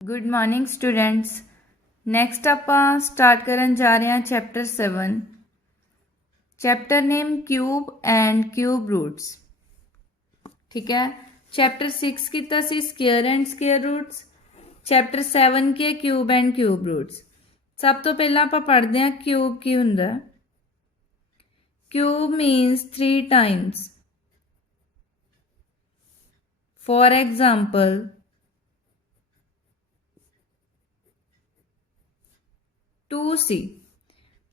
Good morning students. Next आपां start करन जा रहे हैं chapter 7। Chapter name cube and cube roots. ठीक है। चैप्टर 6 किया सी square and square roots. Chapter 7 के क्यूब एंड क्यूब रूट्स। सब तो पहला आपां पढ़ते हैं क्यूब की हुंदा। Cube मीनस 3 times. For example 2c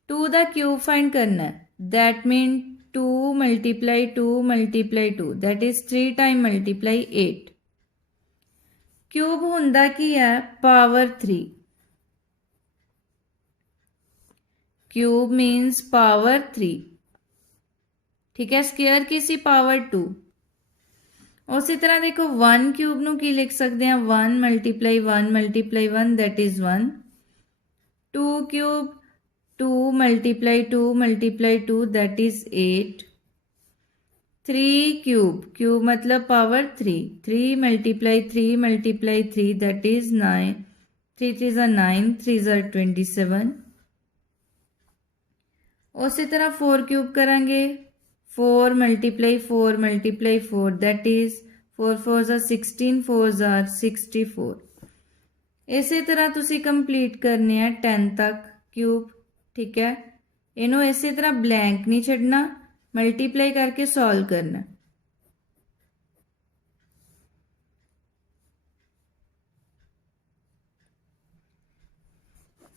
2 दा क्यूब फाइंड करना है। That mean 2 multiply 2 multiply 2 that is 3 time multiply 8। Cube हुंदा की है पावर 3। Cube means power 3। ठीक है। स्केयर की सी पावर 2। उसी तरह देखो 1 क्यूब नू की लिख सकते हैं 1 multiply 1 multiply 1 that is 1। 2 cube 2 multiply 2 multiply 2 that is 8। 3 cube cube मतलब power 3। 3 multiply 3 multiply 3 that is 9। 3 3 are 9 3 are 27। उसी तरह 4 क्यूब करांगे 4 multiply 4 multiply 4 that is 4 4s are 16 4s are 64। इसी तरह तुसी कंप्लीट करने हैं 10 तक क्यूब। ठीक है। इनू इसी तरह ब्लैंक नहीं छड़ना, मल्टीप्लाई करके सॉल्व करना।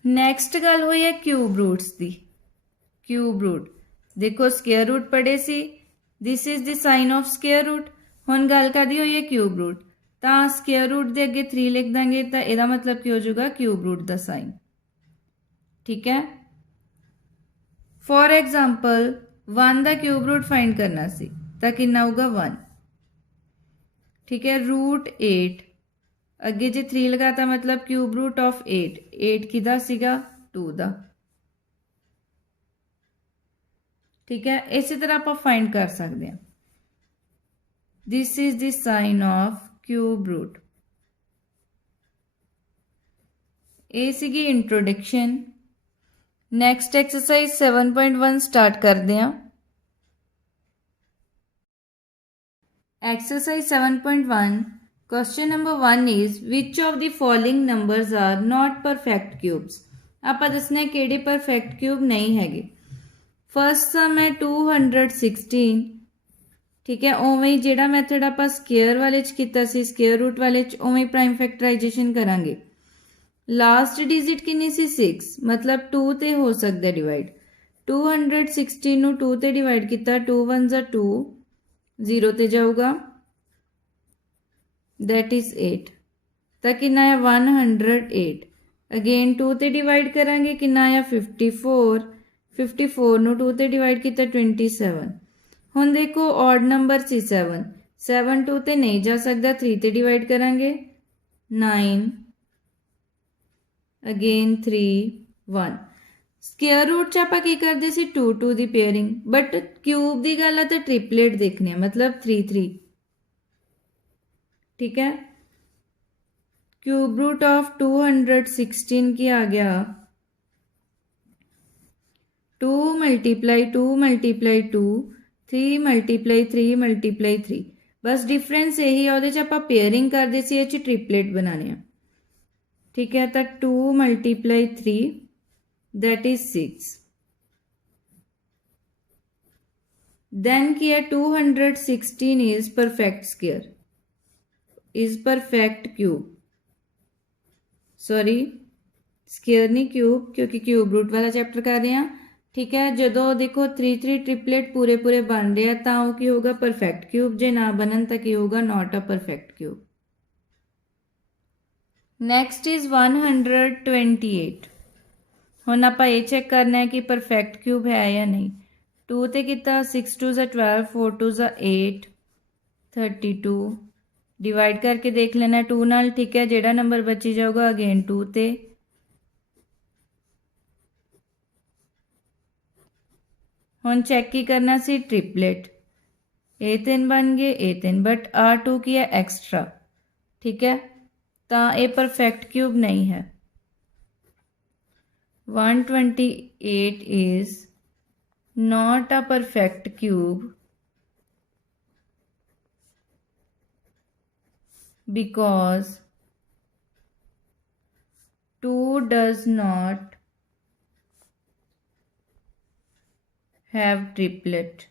नैक्सट गल हुई है क्यूब रूट्स की। क्यूब रूट देखो स्केयर रूट पढ़े सी, this is the sign of square root. हुण गल करदी हुई है क्यूब रूट, तो स्केयर रूट के अगे 3 लिख देंगे तो यदा मतलब की हो जाएगा क्यूब रूट का साइन। ठीक है। फॉर एग्जाम्पल 1 का क्यूब रूट फाइंड करना सी तो कितना होगा 1। ठीक है। रूट 8 अगे जे 3 लगाता मतलब क्यूब रूट ऑफ 8। 8 किदा सीगा 2 दा। ठीक है। इसी तरह आप फाइंड कर सकते हैं। This is the sign of cube root. ये सीगी इंट्रोडक्शन। नैक्सट एक्सरसाइज 7.1 स्टार्ट करते हैं। Exercise 7.1 question number 1 is which of the following numbers are not perfect cubes. आप दसना किहड़े परफेक्ट क्यूब नहीं हैगे। फर्स्ट सम है 216। ठीक है। उवें ही जिहड़ा मैथड आप स्केयर वाले कीता सी स्केयर रूट वाले उवें प्राइम फैक्टराइजेशन करांगे। लास्ट डिजिट कितनी सी 6 मतलब 2 ते हो सकता डिवाइड। 216 नू 2 ते डिवाइड किया 2 1 जा 2 0 ते जाऊगा दैट इज 8। तो कितना है 108। अगेन 2 ते डिवाइड करांगे कितना आया 54। 54 नू 2 ते डिवाइड किया 27। हुण देखो ऑड नंबर सी 7। 7 2 ते नहीं जा सकता 3 ते डिवाइड करांगे 9। अगेन 3 1। स्केयर रूट च आपां की करदे सी 2 2 दी पेयरिंग, बट क्यूब दी गल है तो ट्रिपलेट देखने मतलब 3 3। ठीक है। क्यूब रूट ऑफ 216 की आ गया 2 multiply 2 multiply 2 3 multiply 3 multiply 3। बस डिफरेंस यही है ਉਹਦੇ ਚ ਆਪਾਂ पेयरिंग करते सी ਇਹ ट्रिपलेट बनाने। ठीक है। तो 2 multiply 3 that is 6। देन की है 216 is perfect square is perfect cube. Sorry square नहीं क्यूब, क्योंकि क्यूब रूट वाला चैप्टर कर रहे हैं। ठीक है। जो देखो 3 3 ट्रिपलेट पूरे पूरे बन रहे हैं तो वो की होगा परफेक्ट क्यूब, जे ना बनन तो की होगा not a perfect cube. Next is 128। हुण आपां ये चेक करना है कि परफेक्ट क्यूब है या नहीं। 2 ते किता 6 2 जा 12 4 2 जा 8 32 डिवाइड करके देख लेना 2 नाल। ठीक है। जेड़ा नंबर बची जाऊगा अगेन 2 ते। हुण चेक की करना सी ट्रिपलेट A3 बन गए A3 बट R2 की है एक्स्ट्रा। ठीक है। ਤਾਂ ਇਹ ਪਰਫੈਕਟ ਕਿਊਬ ਨਹੀਂ ਹੈ। 128 is not a perfect cube because 2 does not have triplet।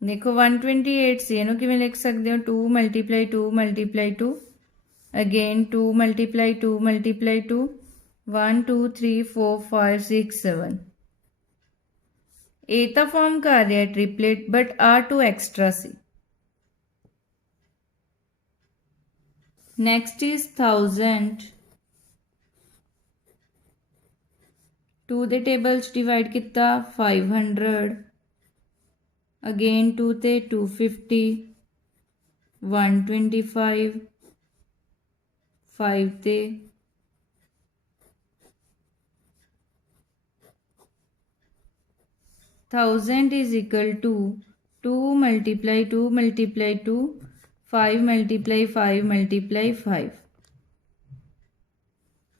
देखो 128 से ਇਹਨੂੰ ਕਿਵੇਂ ਲਿਖ ਸਕਦੇ ਹੋ 2 × 2 × 2 again 2 × 2 × 2 1 2 3 4 5 6 7 ਇਹ ਤਾਂ ਫਾਰਮ ਕਰ ਰਿਹਾ ਟ੍ਰਿਪਲੇਟ ਬਟ ਆਰ 2 ਐਕਸਟਰਾ ਸੀ। ਨੈਕਸਟ ਇਜ਼ 1000 2 ਦੇ ਟੇਬਲ 'ਚ ਡਿਵਾਈਡ ਕੀਤਾ 500 अगेन 2 ते 250 125 5 ते 1000 is equal to 2 × 2 × 2 5 × 5 × 5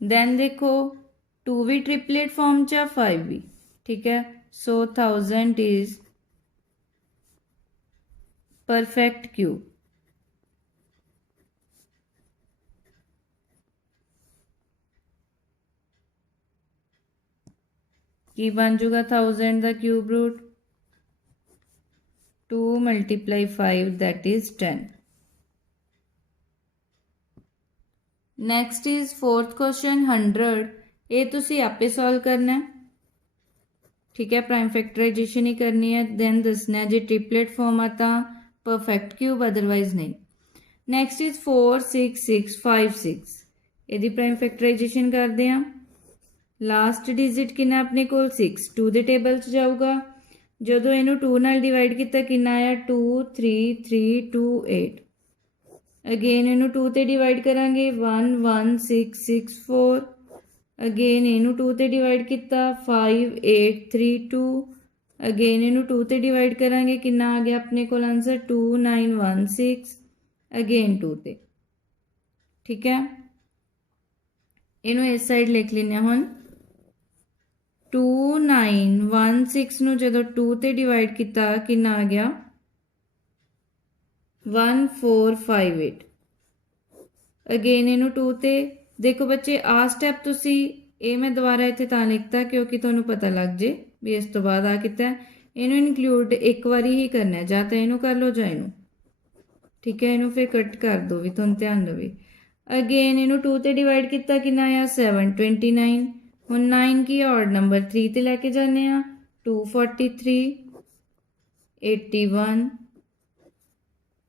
देन देखो 2 भी ट्रिपलेट फॉर्म च 5 भी ठीक है। So 1000 is perfect cube. की बन जूगा 1000 का cube root 2 × 5 that is 10। Next is 4th question 100 ये तुसी आपे सॉल्व करना है ठीक है। प्राइम फैक्टराइजेशन ही करनी है दैन दसना है जे ट्रिपलेट फॉर्म आता परफेक्ट क्यूब अदरवाइज नहीं। नैक्सट इज 4 6 6 5 6 यदि प्राइम फैक्टराइजेशन करते हैं लास्ट डिजिट कितना अपने को 6 2 के टेबल च जाऊगा जो इनू 2 नाल डिवाइड किया कितना आया 2 3 3 2 8 अगेन इनू 2 ते डिवाइड करांगे 1 1 6 6 4 अगेन इनू 2 ते डिवाइड किया 5 8 3 2 अगेन इनू 2 ते डिवाइड करांगे कितना आ गया अपने को आंसर 2 9 1 6 अगेन 2 ते ठीक है। इनू इस साइड लिख लेने हुण 2 9 1 6 नू जो 2 ते डिवाइड किया कितना आ गया 1 4 5 8 अगेन इनू 2 ते देखो बच्चे आ स्टैप तुसी ये मैं दोबारा इत्थे तां लिखता क्योंकि तुहानू पता लग जे भी इस तो बाद आ किता इनू इनक्लूड एक बारी ही करना है, जां तां इनू कर लो जां इनू ठीक है। इनू फिर कट कर दो भी तुहानू ध्यान रहे। अगेन इनू 2 ते डिवाइड किया कितना आया 7 29 हुण 9 की ऑड नंबर 3 ते लैके जाने 243 81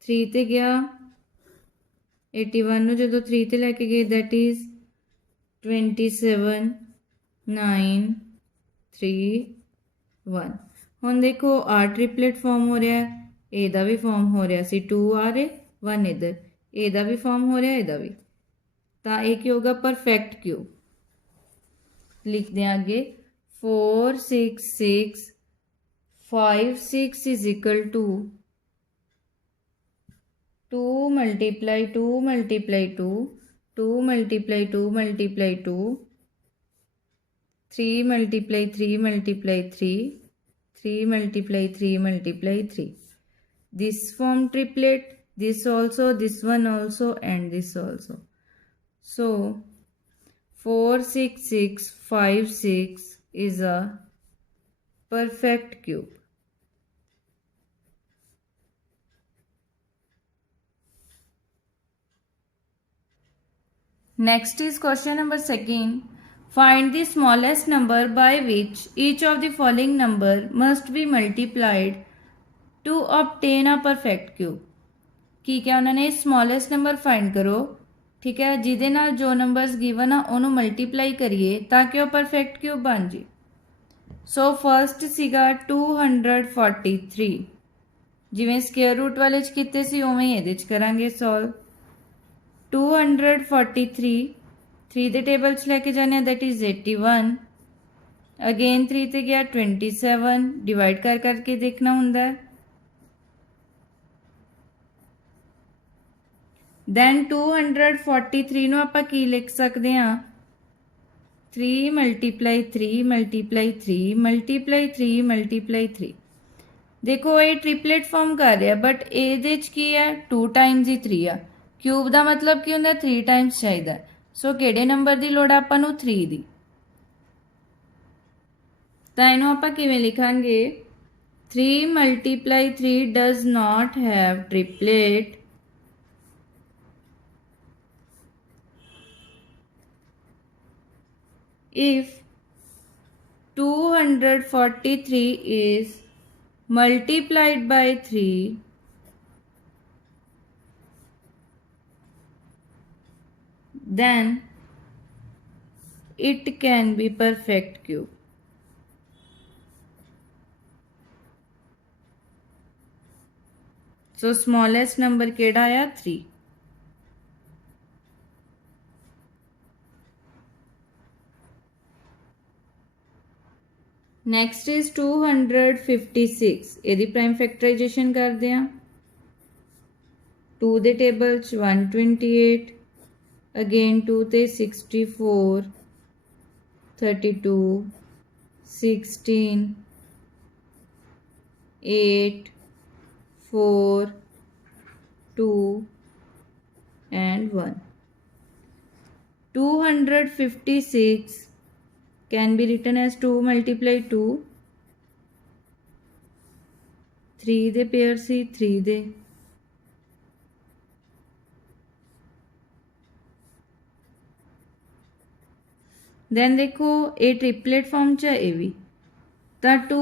3 ते गया 81 ਨੂੰ ਜਦੋਂ 3 ਤੇ ਲੈ ਕੇ ਗਏ दैट इज 27 9 3 1 ਹੁਣ ਦੇਖੋ ਆ ट्रिपलेट फॉर्म हो रहा है ਇਹਦਾ भी फॉर्म हो रहा सी 2 आ रहे 1 इधर ਇਹਦਾ भी फॉर्म हो रहा ਇਹਦਾ भी ਤਾਂ ਇਹ ਕੀ ਹੋਗਾ परफेक्ट क्यूब। लिखते हैं आगे 4 6 6 5 6 is equal to 2 × 2 × 2 2 × 2 × 2 3 × 3 × 3 3 × 3 × 3 this form triplet this also this one also and this also। so 4 6 6 5 6 is a perfect cube। Next is question number 2. Find the smallest number by which each of the following number must be multiplied to obtain a perfect cube। की क्या उन्होंने smallest number find करो ठीक है जिदे नाल जो numbers given आ उन्होंने multiply करिए ताकि वो perfect cube बन जी। सो फर्स्ट सीगा 243 जिवें स्केयर रूट वाले च कीते सी उवें ही इहदे च करांगे सॉल्व। 243 3 ਦੇ ਟੇਬਲ 'ਚ ਲੈ ਕੇ ਜਾਣੇ दैट इज 81 अगेन 3 ਤੇ ਗਿਆ 27 डिवाइड कर करके देखना ਹੁੰਦਾ है ਦੈਨ 243 ਨੂੰ ਆਪਾਂ ਕੀ ਲਿਖ ਸਕਦੇ ਹਾਂ 3 ਮਲਟੀਪਲਾਈ 3 ਮਲਟੀਪਲਾਈ 3 ਮਲਟੀਪਲਾਈ 3 ਮਲਟੀਪਲਾਈ 3 ਦੇਖੋ ਇਹ ਟ੍ਰਿਪਲੇਟ ਫਾਰਮ ਕਰ ਰਿਹਾ ਬਟ ਇਹਦੇ 'ਚ ਕੀ ਹੈ 2 ਟਾਈਮਸ ਹੀ 3 ਆ ਕਿਊਬ ਦਾ ਮਤਲਬ ਕੀ ਹੁੰਦਾ 3 ਟਾਈਮਸ ਚਾਹੀਦਾ ਸੋ ਕਿਹੜੇ ਨੰਬਰ ਦੀ ਲੋੜ ਆਪਾਂ ਨੂੰ 3 ਦੀ ਤਾਂ ਇਹਨੂੰ ਆਪਾਂ ਕਿਵੇਂ ਲਿਖਾਂਗੇ 3 multiply 3 does not have triplet if 243 is multiplied by 3 then it can be perfect cube so smallest number केड़ा आया 3 नेक्स्ट इज 256 ਇਹਦੀ ਪ੍ਰਾਈਮ ਫੈਕਟਰਾਈਜੇਸ਼ਨ ਕਰਦੇ ਹਾਂ 2 ਦੇ ਟੇਬਲ ਚ 128 ਅਗੇਨ 2 ਤੇ 64 32 16 8 4 2 and 1 256 can be written as 2 multiply 2 3 ਦੇ ਪੇਅਰ ਸੀ 3 ਦੇ ਦੈਨ ਦੇਖੋ ਇਹ ਟ੍ਰਿਪਲੇਟ ਫਾਰਮ ਚ ਇਹ ਵੀ ਤਾਂ 2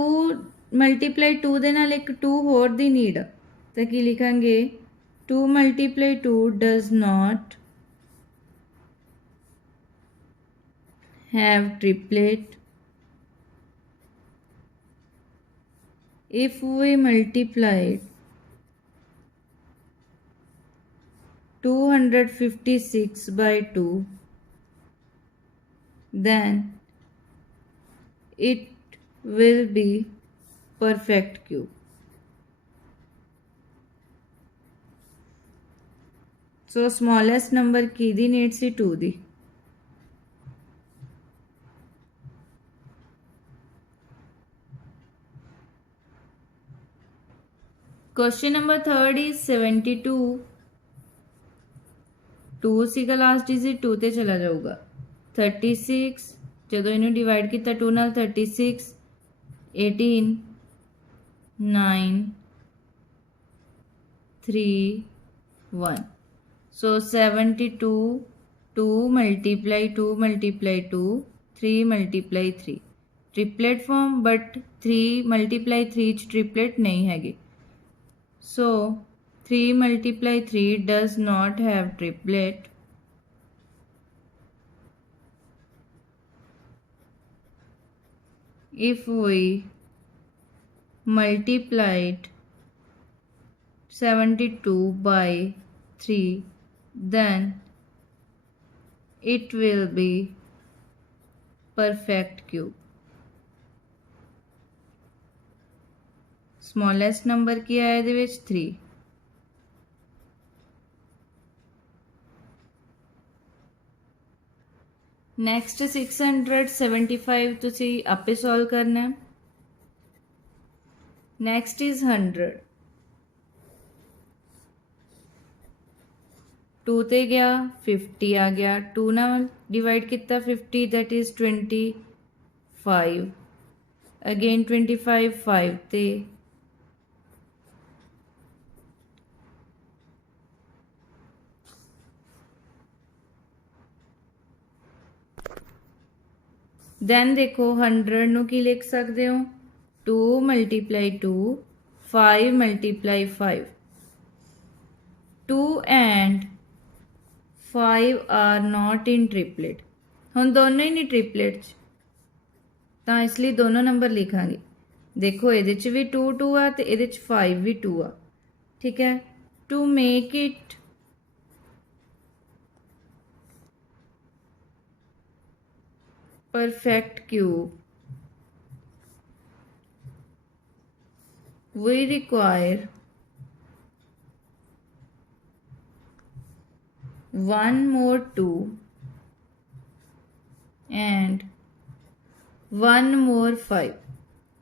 ਮਲਟੀਪਲਾਈ 2 ਦੇ ਨਾਲ ਇੱਕ 2 ਹੋਰ ਦੀ ਨੀਡ ਤਾਂ ਕੀ ਲਿਖਾਂਗੇ 2 multiply 2 does not have triplet if we multiplied 256 by 2 then it will be perfect cube so smallest number की दी नीड सी 2 दी क्वेश्चन नंबर 3 इज 72 2 ਸੀਗਾ ਲਾਸਟ ਡਿਜਿਟ 2 ਤੇ ਚਲਾ ਜਾਊਗਾ 36 ਜਦੋਂ ਇਹਨੂੰ ਡਿਵਾਈਡ ਕੀਤਾ 2 ਨਾਲ 36 18 9 3 1 so 72 2 multiply 2 multiply 2 3 multiply 3 triplet form but 3 multiply 3 ਚ ट्रिपलेट नहीं हैगी so 3 multiply 3 does not have triplet if we multiplied 72 by 3 then it will be perfect cube smallest number ਕੀ ਆਇਆ ਇਹਦੇ ਵਿੱਚ 3 नेक्स्ट 675 ਤੁਸੀਂ ਆਪੇ ਸੋਲਵ ਕਰਨਾ ਹੈ नेक्स्ट इज 100 2 ਤੇ ਗਿਆ 50 ਆ ਗਿਆ 2 ਨਾਲ ਡਿਵਾਈਡ ਕੀਤਾ 50 that is 25 again 25 5 ਤੇ then देखो 100 ਨੂੰ ਕੀ ਲਿਖ ਸਕਦੇ ਹੋ 2 multiply 2 5 multiply 5 2 and 5 are not in triplet ਹੁਣ ਦੋਨੋਂ ਹੀ ਨਹੀਂ ਟ੍ਰਿਪਲੇਟ ਚ ਤਾਂ ਇਸ ਲਈ ਦੋਨੋਂ ਨੰਬਰ ਲਿਖਾਂਗੇ ਦੇਖੋ ਇਹਦੇ ਚ ਵੀ 2 2 ਆ ਤੇ ਇਹਦੇ ਚ 5 ਵੀ 2 ਆ ਠੀਕ ਹੈ to make it perfect cube we require 1 more 2 and 1 more 5,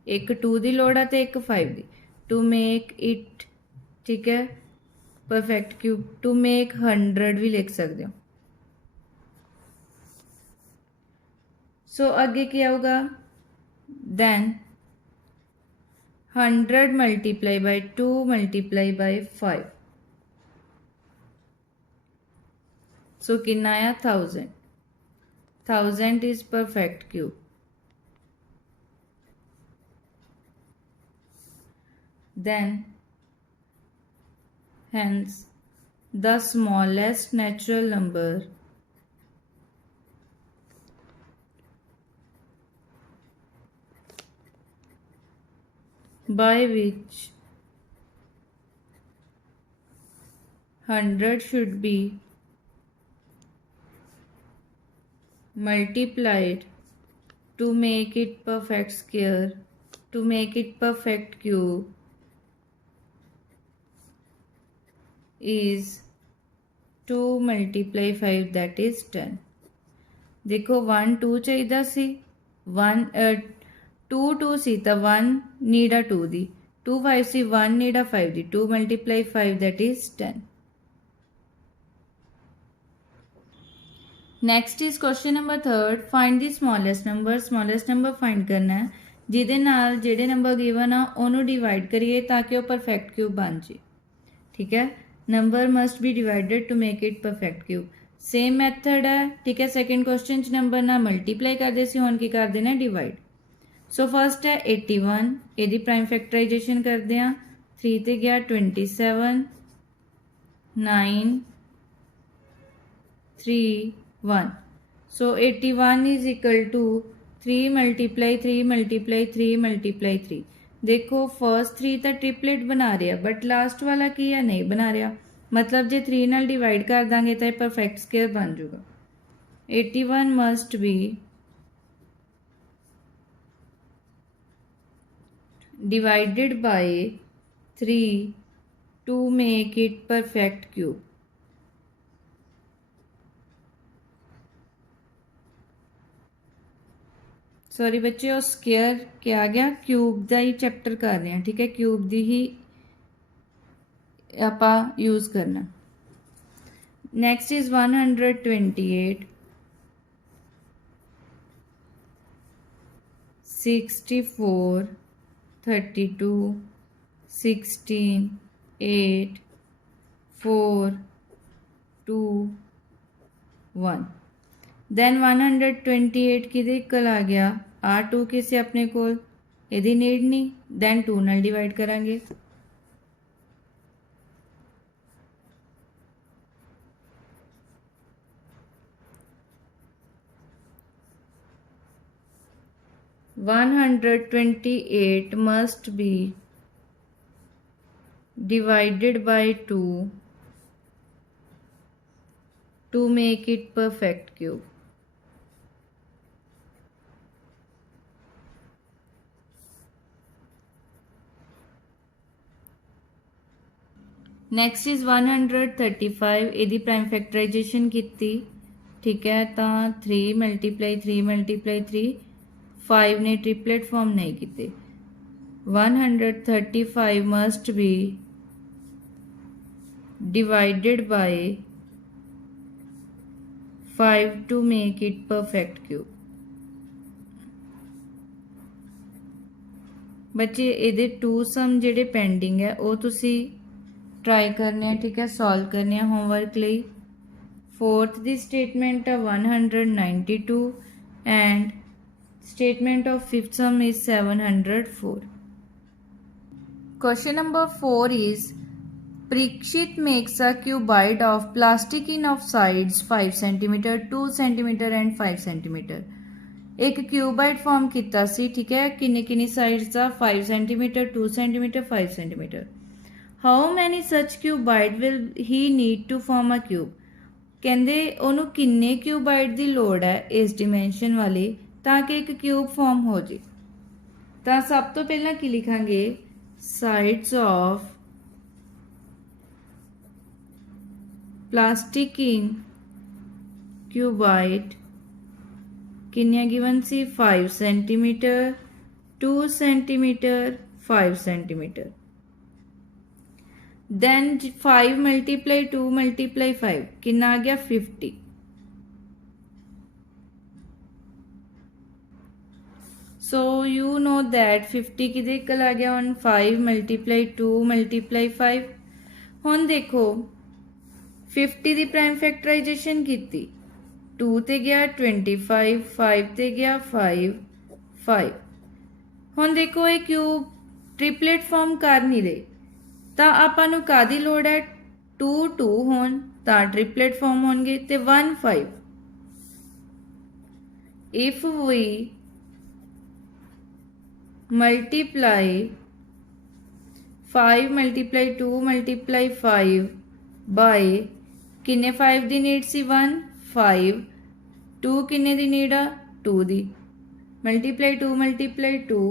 एक 2 ਦੀ ਲੋੜ ਆ ਤੇ ਇੱਕ 5 ਦੀ, to make it, ठीक है, परफेक्ट क्यूब। to make 100 भी लिख सकते हो। सो आगे क्या होगा, then 100 multiply by 2 multiply by 5, so कितना आया 1000, 1000 is perfect cube। then hence the smallest natural number by which 100 should be multiplied to make it perfect square, to make it perfect cube, is 2 multiply 5, that is 10। देखो 1 2 चाहिदा सी, 1 2 2 सी तो 1 need आ 2 दी, 2 5 सी 1 need आ 5 दी, 2 multiply 5 that is 10। Next is question number 3, find the smallest number. Smallest number find करना है ਜਿਹਦੇ ਨਾਲ ਜਿਹੜੇ ਨੰਬਰ ਗਿਵਨ ਆ ਉਹਨੂੰ ਡਿਵਾਈਡ ਕਰੀਏ ਤਾਂ ਕਿ ਉਹ ਪਰਫੈਕਟ ਕਿਊਬ ਬਣ ਜੇ। ਠੀਕ ਹੈ, number must be divided to make it perfect cube. Same method ਹੈ, ਠੀਕ ਹੈ। ਸੈਕਿੰਡ ਕੁਐਸਚਨ 'ਚ ਨੰਬਰ ਨਾਲ ਮਲਟੀਪਲਾਈ ਕਰਦੇ ਸੀ, ਹੁਣ ਕੀ ਕਰ ਦੇਣਾ, ਡਿਵਾਈਡ। ਸੋ ਫਸਟ ਹੈ 81, ਇਹਦੀ ਪ੍ਰਾਈਮ ਫੈਕਟਰਾਈਜੇਸ਼ਨ ਕਰਦੇ ਹਾਂ। 3 ਤੇ ਗਿਆ 27, 9 3 1। So 81 is equal to 3 multiply 3 multiply 3 multiply 3। देखो फर्स्ट 3 तो ट्रिपलेट बना रहा, बट लास्ट वाला की है नहीं बना रहा, मतलब जे 3 नाल डिवाइड कर देंगे तो परफेक्ट स्क्वायर बन जाएगा। 81 must be divided by 3 to make it perfect cube. Sorry बच्चे, और स्केयर क्या आ गया, क्यूब का ही चैप्टर कर रहे हैं। ठीक है, क्यूब की ही आप यूज़ करना। Next is 128, 64, 32, 16, 8, 4, 2, 1। दैन 128 किदे इक्वल आ गया, R2 किसे अपने को यदि नीड नहीं, दैन 2 नाल डिवाइड करांगे। One 128 must be divided bye 2 to make it perfect cube। Next is 135, यदि प्राइम फैक्टराइजेशन की। ठीक है, तो 3 मल्टीप्लाई 3 मल्टीप्लाई 3, 5 ने ट्रिपलेट फॉर्म नहीं किए। 135 must be divided bye 5 to make it perfect cube। बच्चे ये 2 सम जेडे पेंडिंग है वो तुसी ट्राई करने हैं। ठीक है, सॉल्व करने हैं होमवर्क लिए। फोर्थ दी स्टेटमेंट है 192 and statement of fifth some is 704। Question number 4 is Parikshit makes a cuboid of plastic in of sides 5 cm, 2 cm and 5 cm। एक क्यूबाइड फॉर्म किया सी। ठीक है, किन्नी साइड्स का 5 cm, 2 cm, 5 cm। How many such cuboid will he need to form a cube. कहते उन्होंने किन्ने cuboid की लोड़ है इस डिमेंशन वाली ताकि एक क्यूब फॉर्म हो जाए। तो सब तो पहला की लिखांगे, साइड्स ऑफ प्लास्टिकीन क्यूबाइट किन्नियां गिवन सी 5 centimetre 2 centimetre 5 centimetre then 5 multiply 2 multiply 5 किन्ना आ गया 50 so you know that 50 किदे कल आ गया on 5 multiply 2 multiply 5 हुन देखो 50 दी प्राइम फैक्टराइजेशन कीती 2 ते गया 25 5 ते गया 5 5 हुन देखो ये क्यूब ट्रिपलेट फॉर्म कर नहीं रहे ਤਾਂ ਆਪਾਂ ਨੂੰ ਕਾਦੀ ਲੋੜ ਹੈ 2 2 ਹੋਣ ਤਾਂ ਟ੍ਰਿਪਲੇਟ ਫਾਰਮ ਹੋਣਗੇ ਤੇ 1 5 if we multiply 5 multiply 2 multiply 5 by ਕਿੰਨੇ 5 ਦੀ ਨੀਡ ਸੀ 1 5 2 ਕਿੰਨੇ ਦੀ ਨੀਡ ਆ 2 ਦੀ multiply 2 multiply 2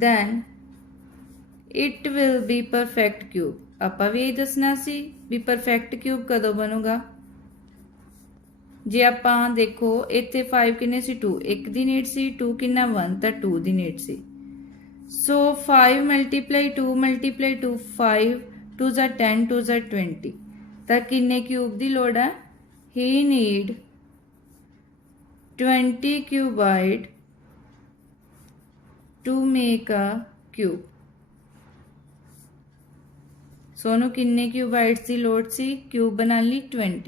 then it will be perfect cube ਆਪਾਂ ਵੀ ਇਹ ਦੱਸਣਾ ਸੀ ਵੀ ਪਰਫੈਕਟ ਕਿਊਬ ਕਦੋਂ ਬਣੂਗਾ ਜੇ ਆਪਾਂ ਦੇਖੋ ਇੱਥੇ 5 ਕਿੰਨੇ ਸੀ 2 1 ਦੀ ਨੀਡ ਸੀ 2 ਕਿੰਨਾ 1 ਤਾਂ 2 ਦੀ ਨੀਡ ਸੀ ਸੋ 5 ਮਲਟੀਪਲਾਈ 2 ਮਲਟੀਪਲਾਈ 2 5 2 za 10 2 za 20 ਤਾਂ ਕਿੰਨੇ ਕਿਊਬ ਦੀ ਲੋੜ ਹੈ he need 20 cuboid to make a cube so ਉਹਨੂੰ ਕਿੰਨੇ ਕਿਊਬਾਈਟਸ ਦੀ ਲੋੜ ਸੀ ਕਿਊਬ ਬਣਾਉਣ ਲਈ 20